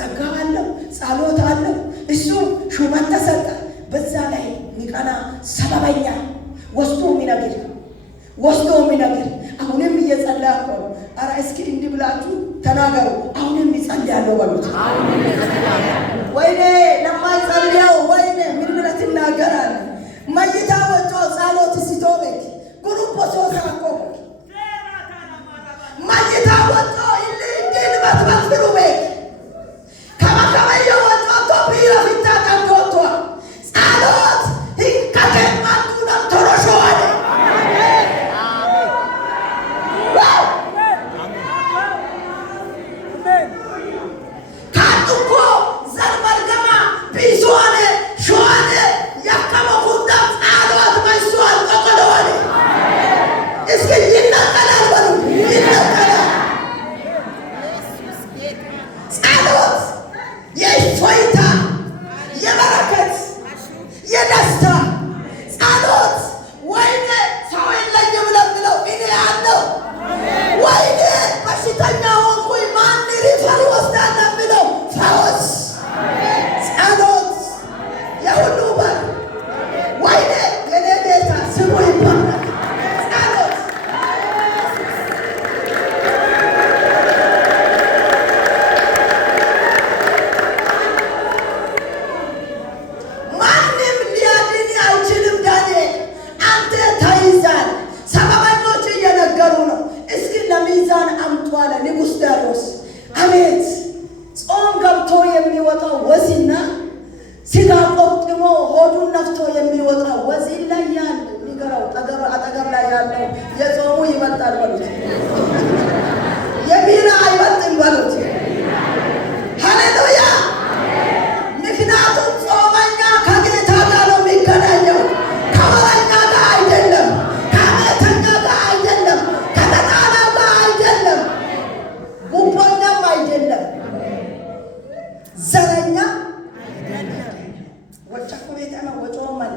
ጸጋ አለው፣ ጸሎት አለው። እሱ ሹመት ተሰጠ። በዛ ላይ ሚቀና ሰበበኛ ወስዶ የሚነግር አሁንም እየጸለየ እኮ ነው። ኧረ እስኪ እንዲህ ብላችሁ ተናገሩ። አሁንም ይጸልያለሁ በሉት። ወይኔ ለማይጸልየው ወይኔ ምን ብለህ ትናገራለህ? መይታ ወጥቶ ጸሎት ሲቶበክ ጉሩፖ ሶሳኮ መይታ ወጥቶ እንዲህ በትበትሩ ቤት ከመከበየ ወጥቶ ቢራ ፊታ ጠንቶቷ ጸሎት ከከማቱ ተሮሾዋለ ካቱኮ ዘርበርገማ ቢሶዋለ ሾዋለ ያከመኩንዳ ጸሎት መስዋል ተቆለዋለ እስኪ ይነቀላል በሉ ይነቀላል። ጸሎት የእፎይታ የበረከት የደስታ ጸሎት ወይኔ ሰው የለኝም ለምለው እኔ አለው ወይኔ በሽተኛ ሆንኩኝ ማን ሪፈር ይወስዳል ለምለው ፈውስ ጸሎት የሁሉ በር ወይኔ የኔ ጌታ ስሙ ይባላል። ጸሎት ማንም ሊያድን አይችልም። ዳንኤል አንተ ተይዛል። ሰበበኞች እየነገሩ ነው። እስኪ ለሚዛን አምጡ አለ ንጉሥ ዳርዮስ። አቤት ጾም ገብቶ የሚወጣው ወዝና ስጋ ቆርጥሞ ሆዱን ነፍቶ የሚወጣው ወዝ ይለያል። ንገረው አጠገብ ላይ ያለው የጾሙ ይበልጣል በሉት። የቢራ አይበልጥም በሉት። ሃሌሉያ። ምክንያቱም ጾመኛ ከጌታ ጋር ነው የሚገናኘው። ከወረኛ ጋር አይደለም፣ ከቤተኛ ጋር አይደለም፣ ከተጣላ ጋር አይደለም፣ ጉቦኛም አይደለም፣ ዘረኛ ወጫኩ ቤተ ነው ወጮማል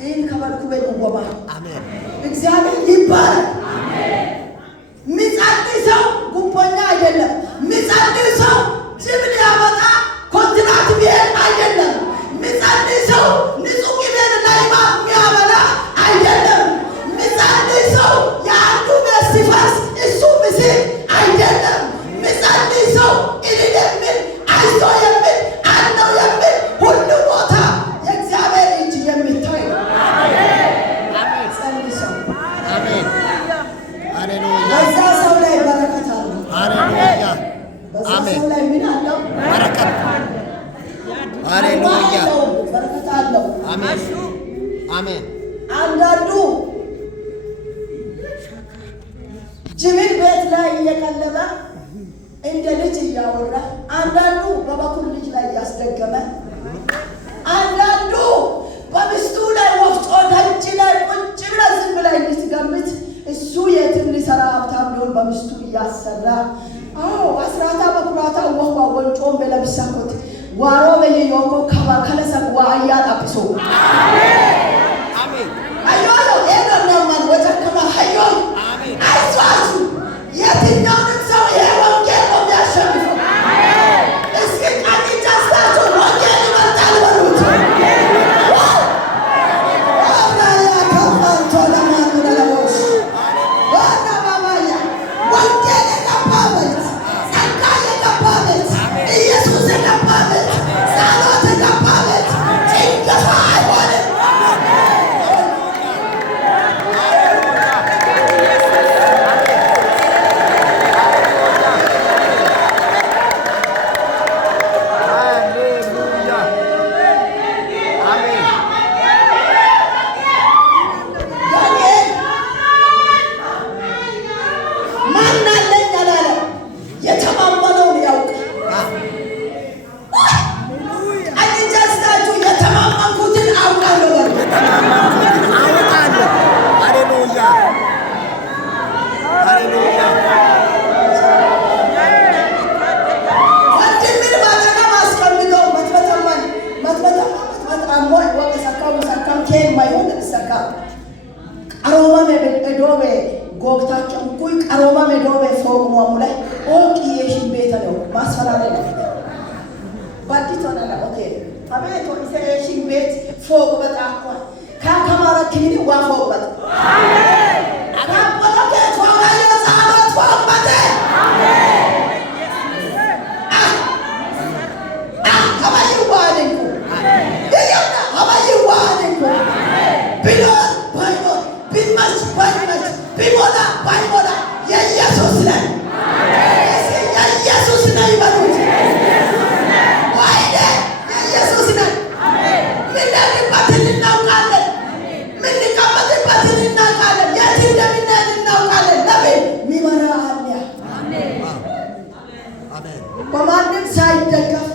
ይህን ከበልኩ ቤት ወባ አሜን። እግዚአብሔር ይባረክ። ሚጸልይ ሰው ጉቦኛ አይደለም። ሚጸልይ ሰው ጅብ ሊያመጣ ኮንትራት ቢሄድ አይደለም። ሚጸልይ ሰው ንጹህ ቂቤን ላይባ የሚያበላ አይደለም። ሚጸልይ ሰው የአንዱ ቤት ሲፈርስ እሱ ምስል አይደለም። ሚጸልይ ሰው እልል የሚል አይዞ የሚል አለው የሚል ሁሉ ቦታ የእግዚአብሔር እጅ የሚታይ ነው። ጸልይ ሰው በዛ ሰው ላይ በረከት አለው። በዛ ሰው ላይ ምን አለው? በረከት አለው። አሜን። አንዳንዱ ጅብን ቤት ላይ እየቀለበ እንደ ልጅ እያወራ፣ አንዳንዱ በበኩር ልጅ ላይ እያስደገመ፣ አንዳንዱ በሚስቱ ላይ ወፍጮ ደጅ ላይ ቁጭ ብለህ ዝም ብለህ እንድትገምት እሱ የትም ሊሰራ ሀብታም ሊሆን በሚስቱ እያሰራ አስራታ በኩራታ ወህዋ ወንጮን በለብሳኮት ዋሮ በየዮኮ ከለሰቅ ዋአያ ጣብሶ አዮሎ ኤዶናማን ወጨከማ አዮ አይሷሱ የትኛውንም ሰው ይሄ ወንጌል ነው የሚያሸንፈው። እስኪ ቀኝ ጃስታችሁ ወንጌል ይመጣል በሉት። ወንጌል የገባበት ጸጋ የገባበት ኢየሱስ የገባበት ጸሎት የገባበት ጭንገፋ አይሆንም። ጎግታቸው ኩይ ቀሮማ ሜዶቤ ፎቅ ነው ሙላይ ኦቂ የሽን ቤተ ነው ማስፈራሪያ ነው ባዲት ሆነና ኦኬ አቤት ወይሴሽን ቤት ፎቅ በጣቋል ካከማራ ኪኒ ዋፎ በጣ አሜን አባቦ ከቷጋ የጻበት ፎቅ በጣ አሜን አባይ ዋደንኩ ይያና አባይ ዋደንኩ ቢኖር ባይኖር ቢመስ ባይመስ ቢሞላ ባይሞላ የኢየሱስ ነኝ የኢየሱስ ነኝ ይበሉት በማንም ሳይደገፍ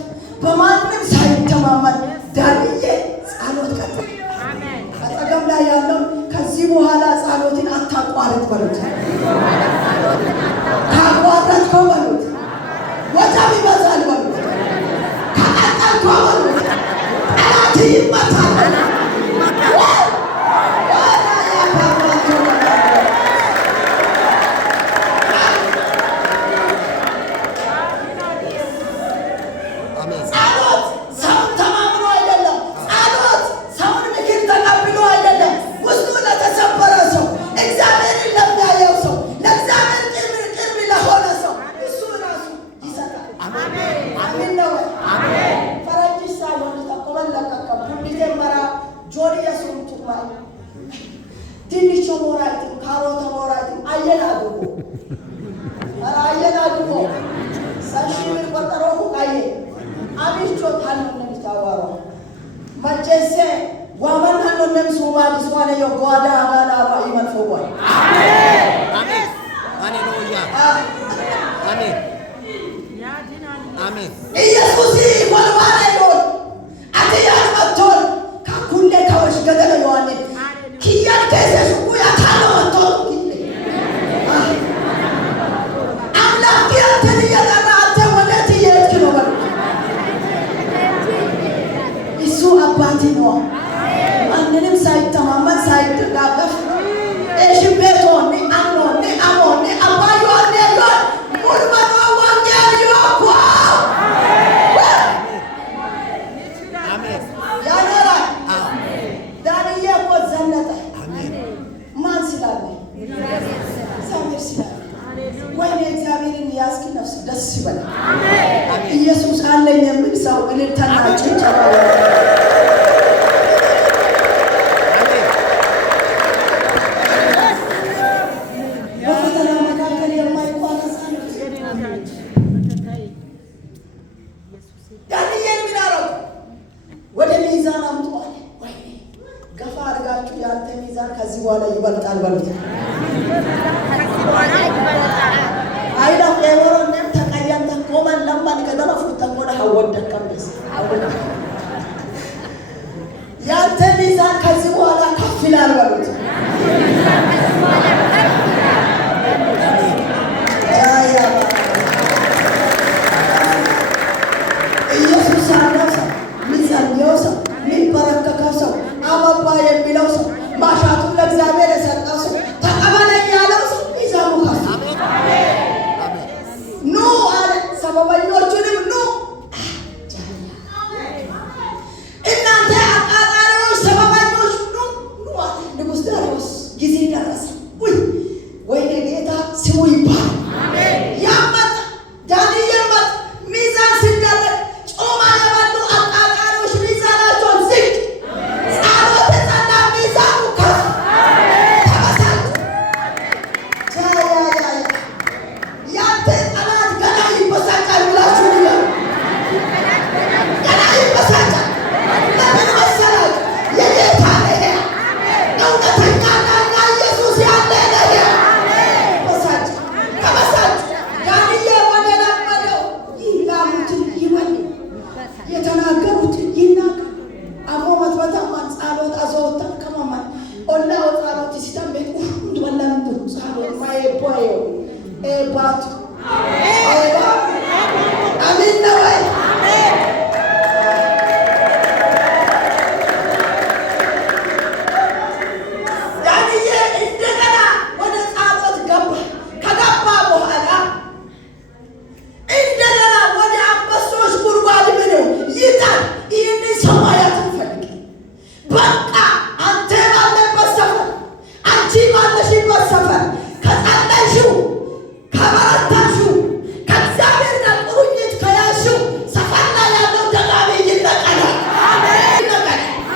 በማንም ሳይተማመን ዳንኤል ጸሎት ቀጠለ። አጠገብ ላይ ያለው ከዚህ በኋላ ጸሎትን አታቋርጥ በሉት። ካቋረጥከው በሉት ወጣም ይበዛል በሉት። ከቀጠልከው በሉት ጠላት ይመታል። ኢየሱስ አለኝ የሚል ሰው እልልታናችን ጨባለ በፈተና መካከል የማይቋረጥ ዳንኤል ምን አለው? ወደ ሚዛን አምጧል። ወይ ገፋ አድርጋችሁ ያንተ ሚዛን ከዚህ በኋላ ይበልጣል በሉት። አይዳ የወሮነ ተቀያንተ ቆመን ለማን ከደማ ፍተቆና ሐወደ ቀምስ ያንተ ሚዛን ከዚህ በኋላ ከፍ ይላል በሉት። ኢየሱስ አዳሰ ሚዛንየው ሰው ሚበረከከው ሰው አባባ የሚለው ሰው ማሻቱን ለእግዚአብሔር የሰጠው ሰው ተቀበለኝ ያለው ሰው ሚዛኑ ከፍ ኑ አለ። ሰበበኞቹንም ኑ እናንተ አቃጣሪዎች ሰበበኞች ኑ አለ። ንጉሥ ዳርዮስ ጊዜ ደረሰ። ወይኔ ጌታ ስሙ ይባል። ያመጣ ዳንኤል መጣ። ሚዛን ሲደረግ ጮማ የበሉ አቃጣሪዎች ሚዛናቸውን ዝቅ፣ ጸሎት ጸና፣ ሚዛኑ ከፍ ተበሳጭ ያንተ ጠላት ገና ይበሳጫል ብላችሁ ንገሩ። ገና ይበሳጫል። ለምን መሰላችሁ? የጌታ ነህ እውነተኛ ዳኛ ኢየሱስ ያለ ነህ። በሳጭ ተበሳጭ። ዳንኤል ወደ ለመደው ይላሉትን ይበል፣ የተናገሩትን ይናገር። አሞ መትበታማን ጸሎት አዘወተን ከማማን ኦላ ጸሎት ሲስተም ቤት ወላም ጸሎት ማይ ቦዮ ባቱ